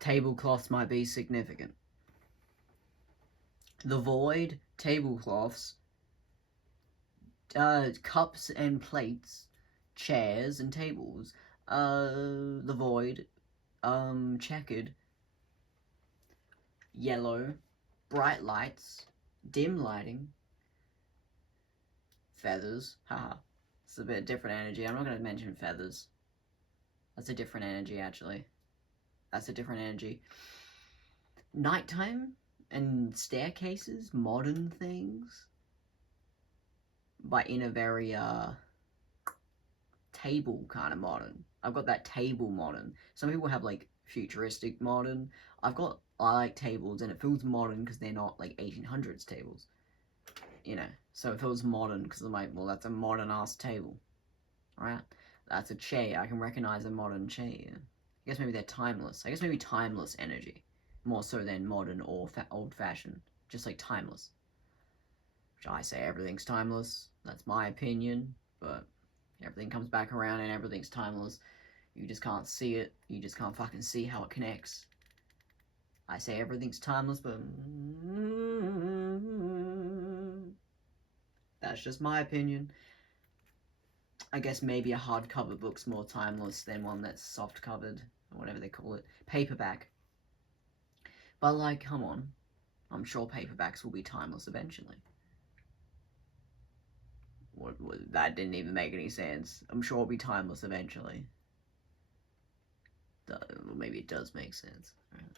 tablecloths might be significant. The void, tablecloths, cups and plates, chairs and tables. The void, checkered, yellow, bright lights, dim lighting, feathers. Haha. It's a bit different energy. I'm not going to mention feathers. That's a different energy, actually. That's a different energy. Nighttime and staircases, modern things. But in a very, table kind of modern. I've got that table modern. Some people have, like, futuristic modern. I like tables, and it feels modern because they're not, like, 1800s tables. You know, so it feels modern because I'm like, well, that's a modern-ass table. Right? That's a chair. I can recognize a modern chair. I guess maybe they're timeless. I guess maybe timeless energy. More so than modern or old-fashioned. Just like timeless. Which I say everything's timeless. That's my opinion. But everything comes back around and everything's timeless. You just can't see it. You just can't fucking see how it connects. I say everything's timeless, but that's just my opinion. I guess maybe a hardcover book's more timeless than one that's soft-covered, or whatever they call it. Paperback. But, like, come on. I'm sure paperbacks will be timeless eventually. That didn't even make any sense. I'm sure it'll be timeless eventually. Well, maybe it does make sense. Right.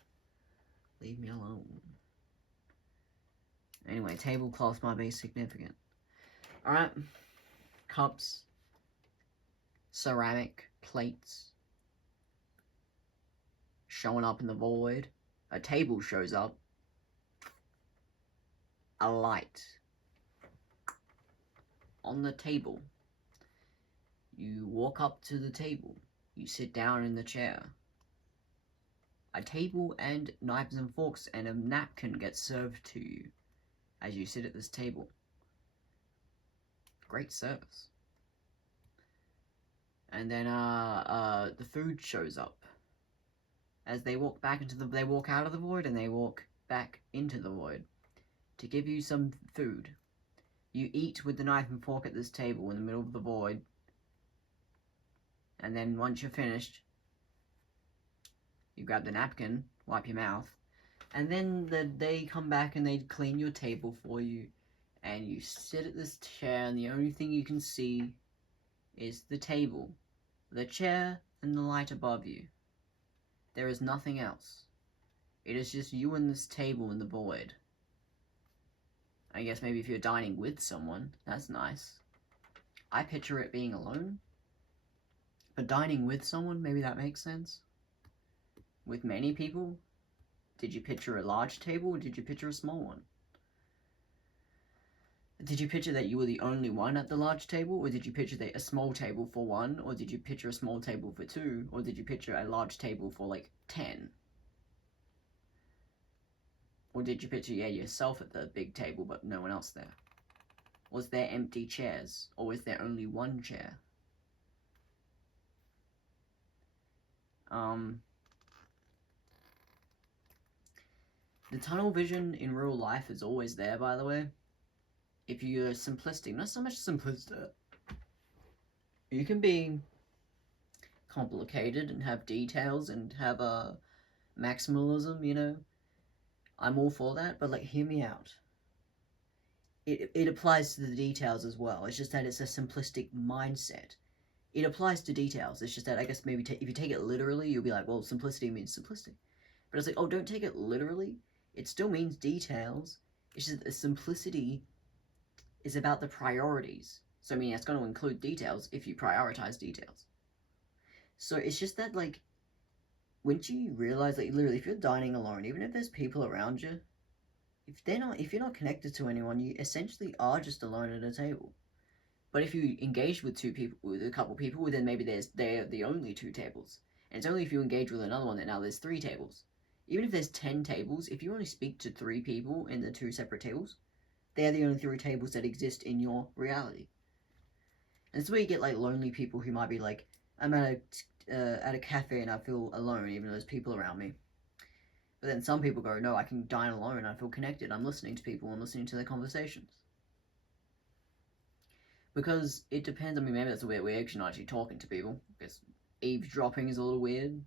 Leave me alone. Anyway, tablecloths might be significant. Alright. Cups. Ceramic plates. Showing up in the void. A table shows up. A light. On the table. You walk up to the table. You sit down in the chair. A table and knives and forks and a napkin get served to you as you sit at this table. Great service. And then the food shows up as they walk out of the void and they walk back into the void to give you some food. You eat with the knife and fork at this table in the middle of the void, and then once you're finished, you grab the napkin, wipe your mouth, and then they come back and they clean your table for you, and you sit at this chair, and the only thing you can see is the table, the chair, and the light above you. There is nothing else. It is just you and this table in the void. I guess maybe if you're dining with someone, that's nice. I picture it being alone. But dining with someone, maybe that makes sense. With many people? Did you picture a large table or did you picture a small one? Did you picture that you were the only one at the large table, or did you picture a small table for one, or did you picture a small table for two, or did you picture a large table for like 10? Or did you picture, yourself at the big table but no one else there? Was there empty chairs, or was there only one chair? The tunnel vision in real life is always there, by the way. If you're simplistic, not so much simplistic. You can be complicated and have details and have a maximalism, you know. I'm all for that, but like, hear me out. It applies to the details as well. It's just that it's a simplistic mindset. It applies to details. It's just that I guess maybe if you take it literally, you'll be like, well, simplicity means simplistic. But it's like, oh, don't take it literally. It still means details. It's just that the simplicity is about the priorities. So, I mean, it's going to include details if you prioritize details. So, it's just that, like, once you realize, like, literally, if you're dining alone, even if there's people around you, if you're not connected to anyone, you essentially are just alone at a table. But if you engage with a couple people, then maybe they're the only two tables. And it's only if you engage with another one that now there's 3 tables. Even if there's 10 tables, if you only speak to 3 people in the 2 separate tables, they're the only 3 tables that exist in your reality. And it's where you get like lonely people who might be like, I'm at a cafe and I feel alone even though there's people around me. But then some people go, no, I can dine alone, I feel connected, I'm listening to people, I'm listening to their conversations. Because it depends, I mean, maybe that's a bit weird, because you're not actually talking to people, because eavesdropping is a little weird.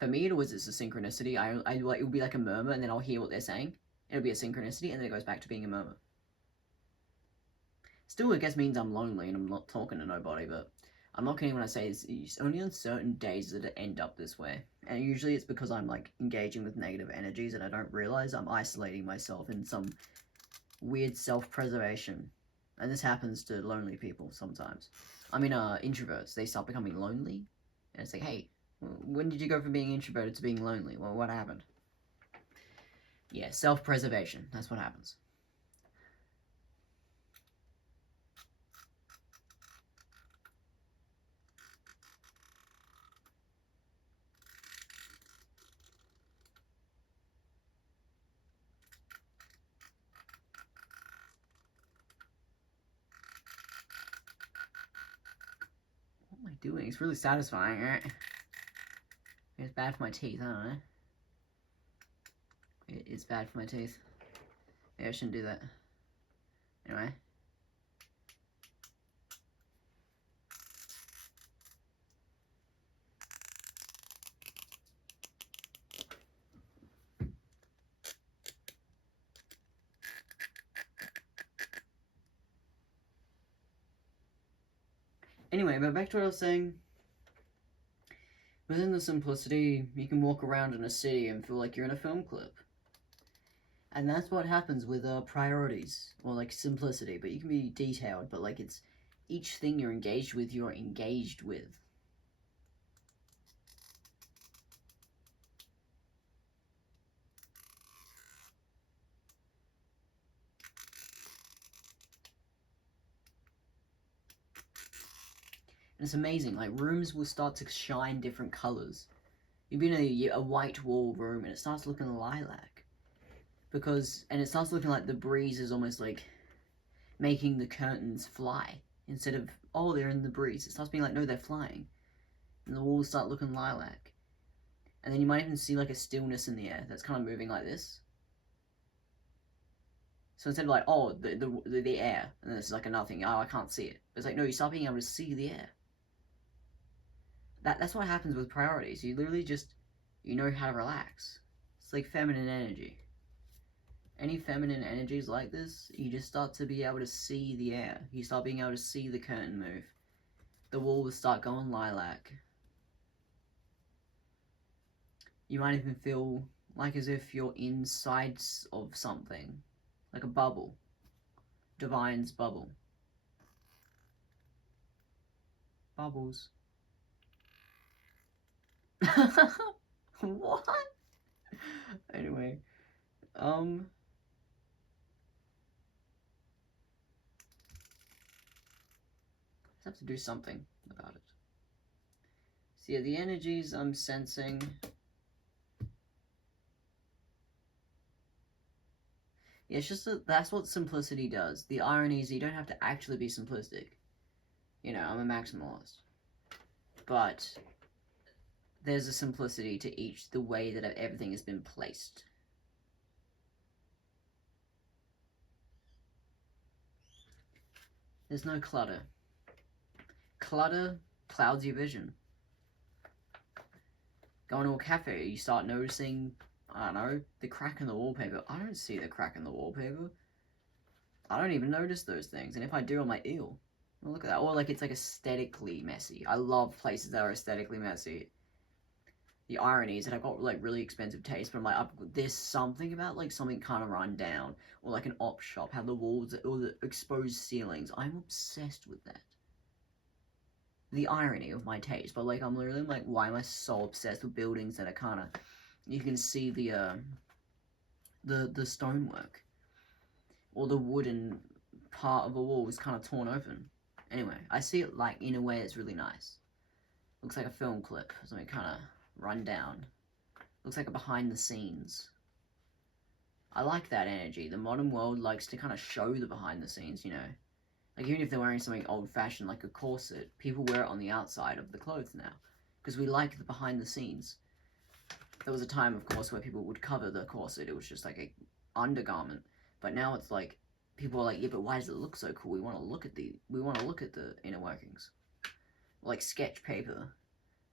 For me, it always is a synchronicity. It will be like a murmur, and then I'll hear what they're saying. It'll be a synchronicity, and then it goes back to being a murmur. Still, I guess means I'm lonely and I'm not talking to nobody, but I'm not kidding when I say it's only on certain days that it end up this way. And usually it's because I'm like engaging with negative energies and I don't realize I'm isolating myself in some weird self-preservation. And this happens to lonely people sometimes. I mean, introverts, they start becoming lonely. And it's like, hey, when did you go from being introverted to being lonely? Well, what happened? Yeah, self-preservation. That's what happens. What am I doing? It's really satisfying, right? It's bad for my teeth, I don't know. It's bad for my teeth. Yeah, I shouldn't do that. Anyway. Anyway, but back to what I was saying. Within the simplicity, you can walk around in a city and feel like you're in a film clip. And that's what happens with priorities, or like simplicity, but you can be detailed, but like it's each thing you're engaged with. And it's amazing, like rooms will start to shine different colors. You've been in a white wall room and it starts looking lilac. And it starts looking like the breeze is almost like making the curtains fly. Instead of, oh, they're in the breeze. It starts being like, no, they're flying. And the walls start looking lilac. And then you might even see like a stillness in the air that's kind of moving like this. So instead of like, oh, the air, and then it's like a nothing, oh, I can't see it. It's like, no, you start being able to see the air. That's what happens with priorities. You literally just, you know how to relax. It's like feminine energy. Any feminine energies like this, you just start to be able to see the air. You start being able to see the curtain move. The walls start going lilac. You might even feel like as if you're inside of something. Like a bubble. Divine's bubble. Bubbles. What? Anyway. I have to do something about it. So yeah, the energies I'm sensing. Yeah, it's just that's what simplicity does. The irony is you don't have to actually be simplistic. You know, I'm a maximalist. But there's a simplicity to each, the way that everything has been placed. There's no clutter. Clutter clouds your vision. Going to a cafe, you start noticing, I don't know, the crack in the wallpaper. I don't see the crack in the wallpaper. I don't even notice those things. And if I do, I'm like, ew. Well, look at that. Or like it's like aesthetically messy. I love places that are aesthetically messy. The irony is that I've got like really expensive taste, but I'm like, there's something about like something kind of run down, or like an op shop, how the walls or the exposed ceilings. I'm obsessed with that. The irony of my taste, but like I'm literally like, why am I so obsessed with buildings that are kind of, you can see the stonework, or the wooden part of a wall is kind of torn open. Anyway, I see it like in a way that's really nice. Looks like a film clip, something kind of run down. Looks like a behind the scenes. I like that energy. The modern world likes to kind of show the behind the scenes, you know. Like even if they're wearing something old fashioned like a corset, people wear it on the outside of the clothes now. Because we like the behind the scenes. there was a time, of course, where people would cover the corset. It was just like a undergarment. But now it's like people are like, yeah, but why does it look so cool? We want to look at the inner workings. Like sketch paper.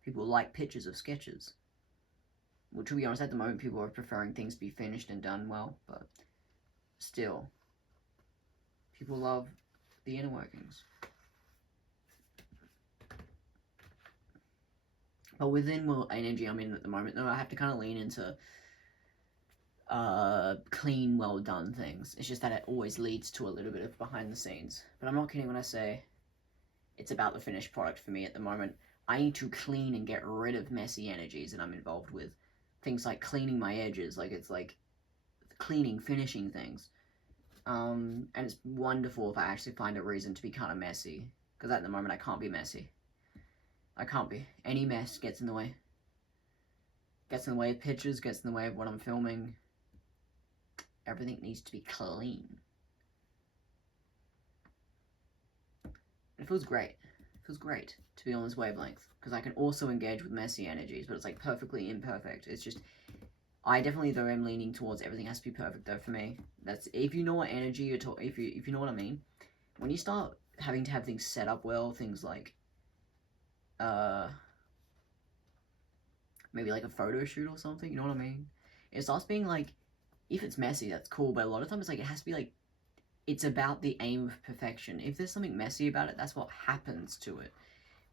People like pictures of sketches. Well, to be honest, at the moment, people are preferring things to be finished and done well, but still, people love the inner workings. But within what energy I'm in at the moment, though, I have to kind of lean into clean, well done things. It's just that it always leads to a little bit of behind the scenes. But I'm not kidding when I say it's about the finished product for me at the moment. I need to clean and get rid of messy energies that I'm involved with. Things like cleaning my edges, like it's like cleaning, finishing things. And it's wonderful if I actually find a reason to be kind of messy. Because at the moment I can't be messy. I can't be. Any mess gets in the way. Gets in the way of pictures, gets in the way of what I'm filming. Everything needs to be clean. It feels great. It feels great to be on this wavelength. Because I can also engage with messy energies, but it's like perfectly imperfect. It's just, I definitely though am leaning towards everything has to be perfect though for me. That's, if you know what energy you're talking, if you know what I mean. When you start having to have things set up well, things like, maybe like a photo shoot or something, you know what I mean? It starts being like, if it's messy, that's cool, but a lot of times, like, it has to be like, it's about the aim of perfection. If there's something messy about it, that's what happens to it.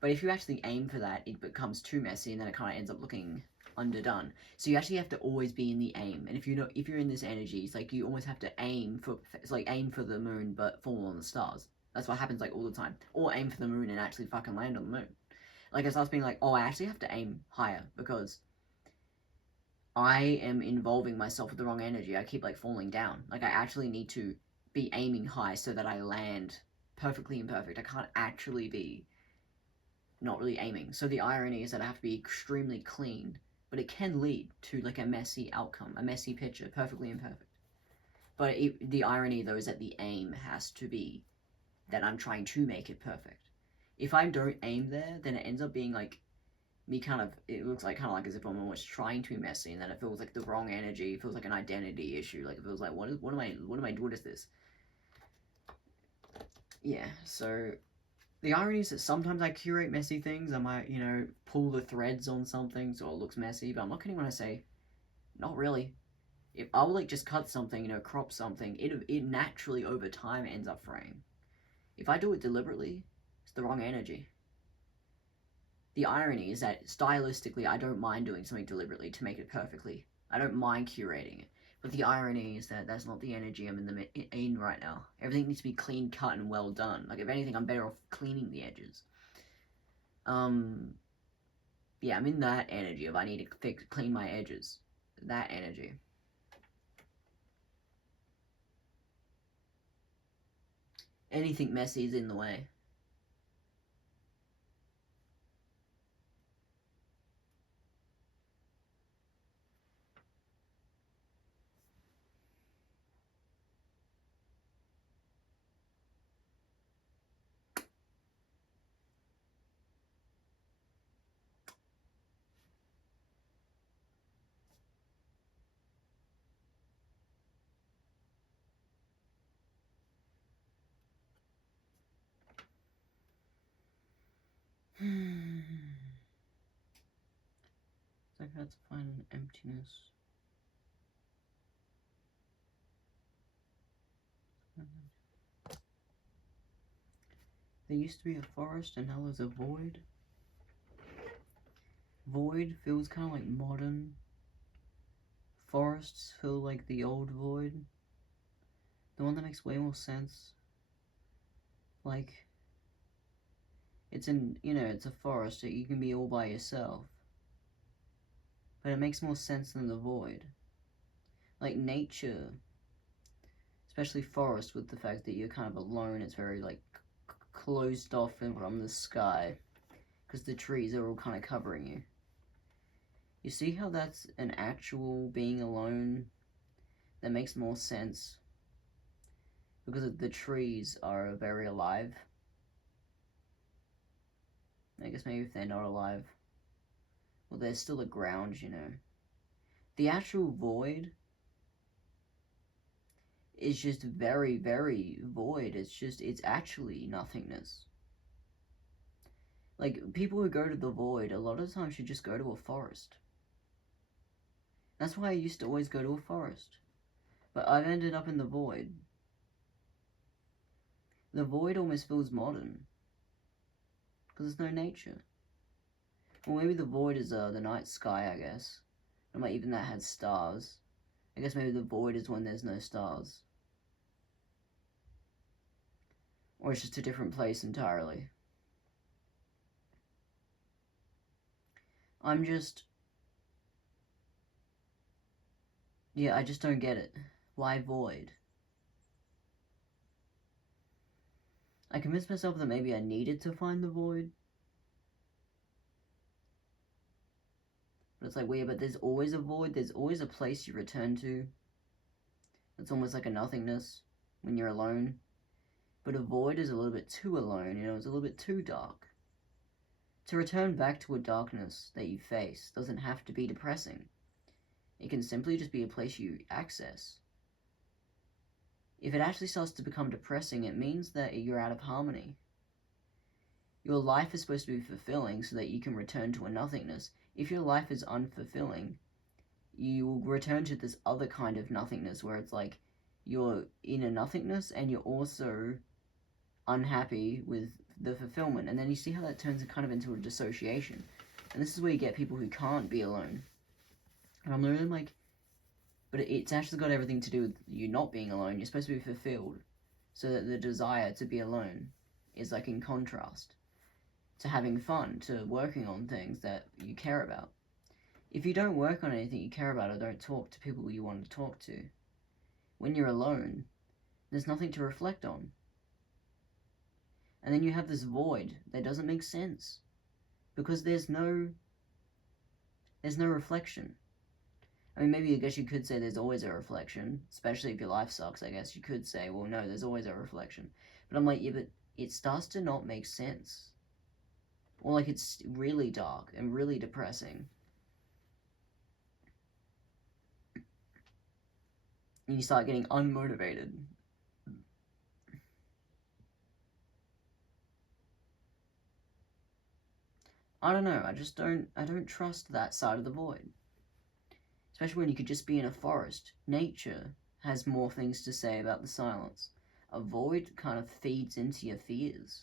But if you actually aim for that, it becomes too messy, and then it kind of ends up looking underdone. So you actually have to always be in the aim. And if you're in this energy, it's like you almost have to aim for, it's like aim for the moon, but fall on the stars. That's what happens like all the time. Or aim for the moon and actually fucking land on the moon. Like it starts being like, oh, I actually have to aim higher because I am involving myself with the wrong energy. I keep like falling down. Like I actually need to be aiming high so that I land perfectly imperfect. I can't actually be not really aiming. So the irony is that I have to be extremely clean, but it can lead to like a messy outcome, a messy picture, perfectly imperfect. But the irony though is that the aim has to be that I'm trying to make it perfect. If I don't aim there, then it ends up being like me kind of, it looks like kind of like as if I'm almost trying to be messy, and then it feels like the wrong energy. It feels like an identity issue. Like it feels like what am I doing? What is this? Yeah. So the irony is that sometimes I curate messy things. I might, pull the threads on something so it looks messy. But I'm not kidding when I say, not really. If I will like just cut something, crop something, it naturally over time ends up frame. If I do it deliberately, it's the wrong energy. The irony is that stylistically, I don't mind doing something deliberately to make it perfectly. I don't mind curating it. But the irony is that that's not the energy I'm in right now. Everything needs to be clean cut and well done. Like, if anything, I'm better off cleaning the edges. Yeah, I'm in that energy of I need to clean my edges. That energy. Anything messy is in the way. It's like I had to find an emptiness. There used to be a forest and now there's a void. Void feels kind of like modern. Forests feel like the old void. The one that makes way more sense. Like, it's it's a forest that you can be all by yourself. But it makes more sense than the void. Like nature, especially forest, with the fact that you're kind of alone, it's very like closed off from the sky. Because the trees are all kind of covering you. You see how that's an actual being alone that makes more sense? Because the trees are very alive. I guess maybe if they're not alive, well, there's still a ground, The actual void is just very, very void. It's actually nothingness. Like, people who go to the void, a lot of the time should just go to a forest. That's why I used to always go to a forest. But I've ended up in the void. The void almost feels modern. Because there's no nature. Well, maybe the void is the night sky, I guess. Or maybe even that had stars. I guess maybe the void is when there's no stars. Or it's just a different place entirely. Yeah, I just don't get it. Why void? I convinced myself that maybe I needed to find the void. But it's like, well, yeah, but there's always a void. There's always a place you return to. It's almost like a nothingness when you're alone. But a void is a little bit too alone, you know, it's a little bit too dark. To return back to a darkness that you face doesn't have to be depressing. It can simply just be a place you access. If it actually starts to become depressing, it means that you're out of harmony. Your life is supposed to be fulfilling so that you can return to a nothingness. If your life is unfulfilling, you will return to this other kind of nothingness where it's like you're in a nothingness and you're also unhappy with the fulfillment. And then you see how that turns kind of into a dissociation. And this is where you get people who can't be alone. And I'm literally like, but it's actually got everything to do with you not being alone. You're supposed to be fulfilled. So that the desire to be alone is like in contrast to having fun, to working on things that you care about. If you don't work on anything you care about or don't talk to people you want to talk to, when you're alone, there's nothing to reflect on. And then you have this void that doesn't make sense. Because there's no reflection. I mean, maybe I guess you could say there's always a reflection, especially if your life sucks, I guess you could say, well, no, there's always a reflection. But I'm like, yeah, but it starts to not make sense. Or like it's really dark and really depressing. And you start getting unmotivated. I don't know, I don't trust that side of the void. Especially when you could just be in a forest. Nature has more things to say about the silence. A void kind of feeds into your fears.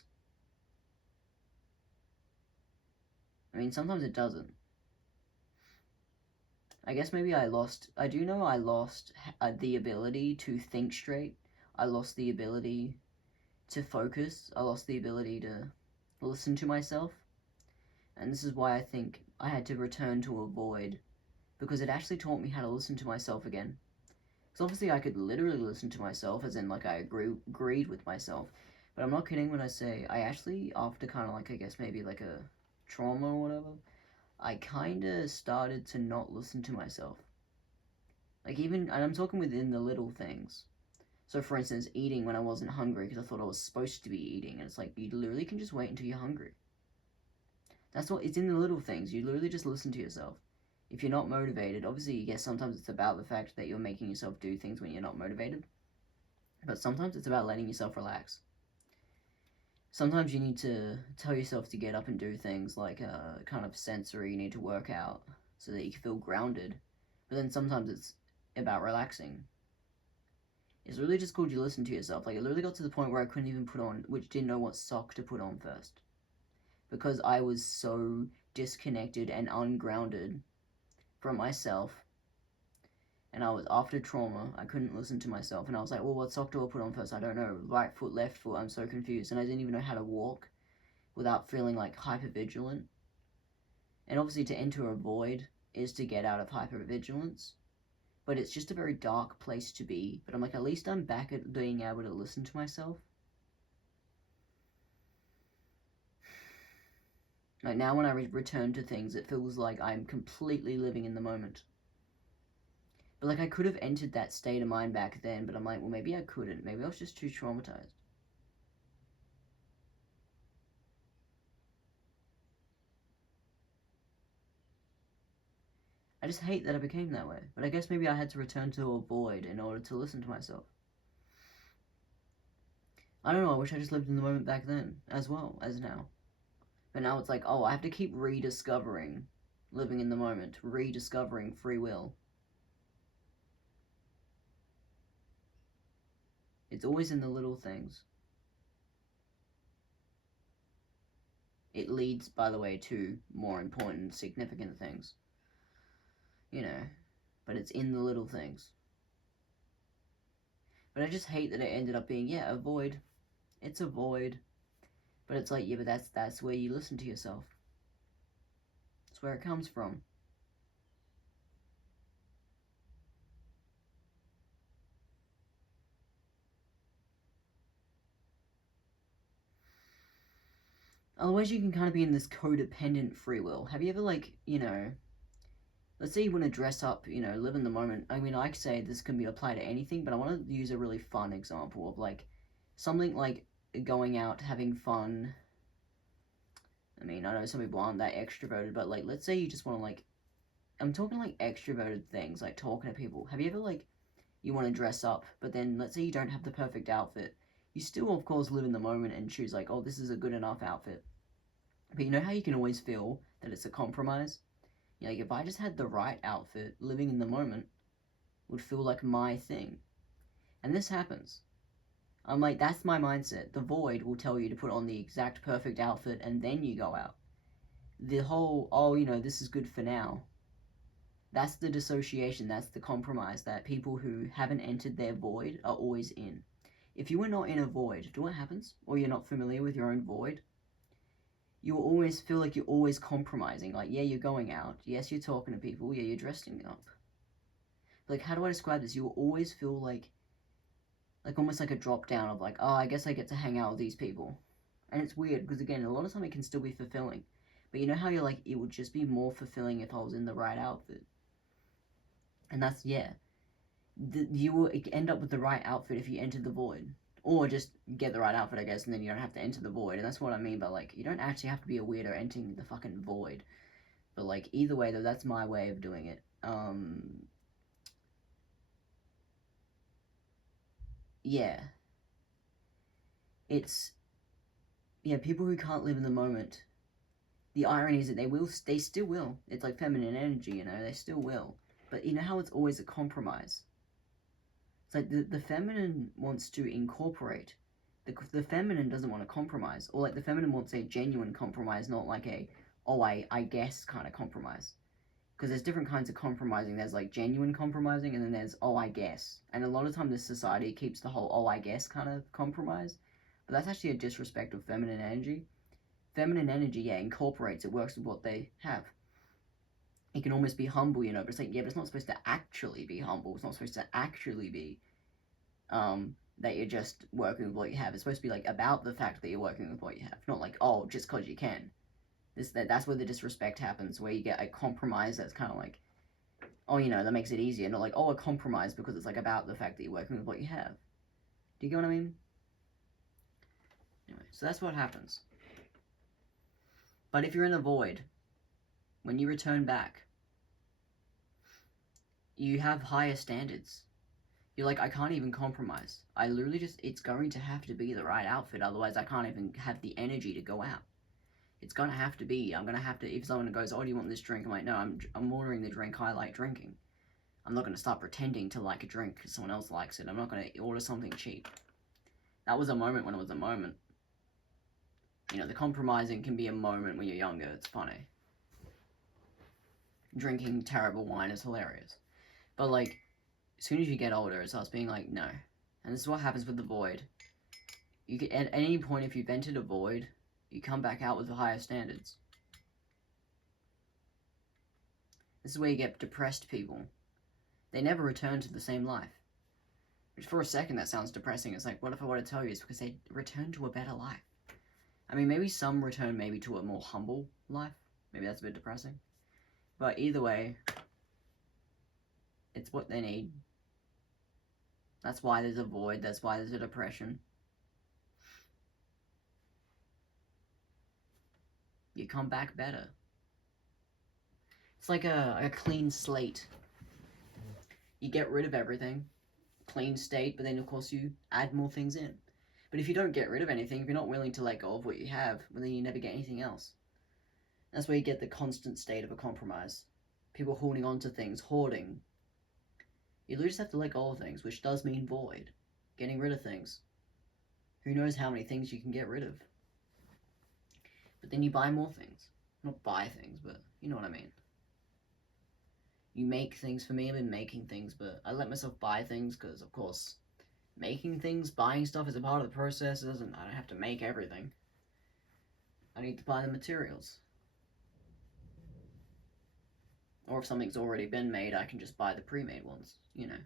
I mean, sometimes it doesn't. I guess maybe I do know I lost the ability to think straight. I lost the ability to focus. I lost the ability to listen to myself. And this is why I think I had to return to a void. Because it actually taught me how to listen to myself again. Because obviously I could literally listen to myself, as in like I agreed with myself. But I'm not kidding when I say I actually, after kind of like, I guess maybe like a trauma or whatever, I kind of started to not listen to myself. Like even, and I'm talking within the little things. So for instance, eating when I wasn't hungry because I thought I was supposed to be eating. And it's like, you literally can just wait until you're hungry. That's what, it's in the little things. You literally just listen to yourself. If you're not motivated, obviously, yes, sometimes it's about the fact that you're making yourself do things when you're not motivated. But sometimes it's about letting yourself relax. Sometimes you need to tell yourself to get up and do things like kind of sensory, you need to work out so that you can feel grounded. But then sometimes it's about relaxing. It's really just called you listen to yourself. Like, it literally got to the point where I couldn't even didn't know what sock to put on first. Because I was so disconnected and ungrounded from myself, and I was after trauma. I couldn't listen to myself, and I was like, well, what sock do I put on first? I don't know. Right foot, left foot. I'm so confused, and I didn't even know how to walk without feeling like hypervigilant. And obviously, to enter a void is to get out of hypervigilance, but it's just a very dark place to be. But I'm like, at least I'm back at being able to listen to myself. Like now when I return to things, it feels like I'm completely living in the moment. But like I could have entered that state of mind back then, but I'm like, well, maybe I couldn't. Maybe I was just too traumatized. I just hate that I became that way. But I guess maybe I had to return to a void in order to listen to myself. I don't know, I wish I just lived in the moment back then, as well as now. But now it's like, oh, I have to keep rediscovering living in the moment, rediscovering free will. It's always in the little things. It leads, by the way, to more important, significant things. You know, but it's in the little things. But I just hate that it ended up being, yeah, a void. It's a void. But it's like, yeah, but that's where you listen to yourself. That's where it comes from. Otherwise you can kind of be in this codependent free will. Have you ever, like, you know, let's say you want to dress up, you know, live in the moment. I mean, I could say this can be applied to anything, but I want to use a really fun example of, like, something like going out, having fun. I mean, I know some people aren't that extroverted, but, like, let's say you just want to, like, I'm talking, like, extroverted things, like talking to people. Have you ever, like, you want to dress up, but then let's say you don't have the perfect outfit. You still, of course, live in the moment and choose, like, oh, this is a good enough outfit. But you know how you can always feel that it's a compromise? You know, like, if I just had the right outfit, living in the moment would feel like my thing. And this happens. I'm like, that's my mindset. The void will tell you to put on the exact perfect outfit and then you go out. The whole, oh, you know, this is good for now. That's the dissociation, that's the compromise that people who haven't entered their void are always in. If you are not in a void, do you know what happens? Or you're not familiar with your own void? You will always feel like you're always compromising. Like, yeah, you're going out. Yes, you're talking to people. Yeah, you're dressing up. Like, how do I describe this? You will always feel like almost like a drop down of, like, oh, I guess I get to hang out with these people. And it's weird, because again, a lot of time it can still be fulfilling. But you know how you're like, it would just be more fulfilling if I was in the right outfit. And that's, yeah. You will end up with the right outfit if you enter the void. Or just get the right outfit, I guess, and then you don't have to enter the void. And that's what I mean by, like, you don't actually have to be a weirdo entering the fucking void. But, like, either way, though, that's my way of doing it. Yeah. It's, yeah, people who can't live in the moment, the irony is that they still will. It's like feminine energy, you know, they still will. But you know how it's always a compromise? It's like the feminine wants to incorporate. The feminine doesn't want to compromise. Or, like, the feminine wants a genuine compromise, not like a, oh, I guess kind of compromise. Because there's different kinds of compromising. There's, like, genuine compromising, and then there's, oh, I guess. And a lot of time this society keeps the whole, oh, I guess kind of compromise. But that's actually a disrespect of feminine energy. Feminine energy, yeah, incorporates. It works with what they have. It can almost be humble, you know, but it's like, yeah, but it's not supposed to actually be humble. It's not supposed to actually be, that you're just working with what you have. It's supposed to be, like, about the fact that you're working with what you have. Not like, oh, just because you can. That's where the disrespect happens, where you get a compromise that's kind of like, oh, you know, that makes it easier. Not like, oh, a compromise because it's, like, about the fact that you're working with what you have. Do you get what I mean? Anyway, so that's what happens. But if you're in a void, when you return back, you have higher standards. You're like, I can't even compromise. I literally just, it's going to have to be the right outfit, otherwise I can't even have the energy to go out. It's gonna have to be, I'm gonna have to, if someone goes, oh, do you want this drink? I'm like, no, I'm ordering the drink I like drinking. I'm not gonna start pretending to like a drink because someone else likes it. I'm not gonna order something cheap. That was a moment when it was a moment. You know, the compromising can be a moment when you're younger, it's funny. Drinking terrible wine is hilarious. But, like, as soon as you get older, it starts being like, no. And this is what happens with the void. You can, at any point, if you've entered a void, you come back out with the higher standards. This is where you get depressed people. They never return to the same life. Which, for a second, that sounds depressing. It's like, what if I were to tell you it's because they return to a better life? I mean, maybe some return maybe to a more humble life. Maybe that's a bit depressing. But either way, it's what they need. That's why there's a void. That's why there's a depression. You come back better. It's like a clean slate. You get rid of everything, clean state, but then of course you add more things in. But if you don't get rid of anything, if you're not willing to let go of what you have, well, then you never get anything else. That's where you get the constant state of a compromise. People holding on to things, hoarding. You just have to let go of things, which does mean void. Getting rid of things. Who knows how many things you can get rid of. But then you buy more things. Not buy things, but you know what I mean. You make things. For me, I've been making things, but I let myself buy things because, of course, making things, buying stuff is a part of the process. I don't have to make everything. I need to buy the materials. Or if something's already been made, I can just buy the pre-made ones, you know.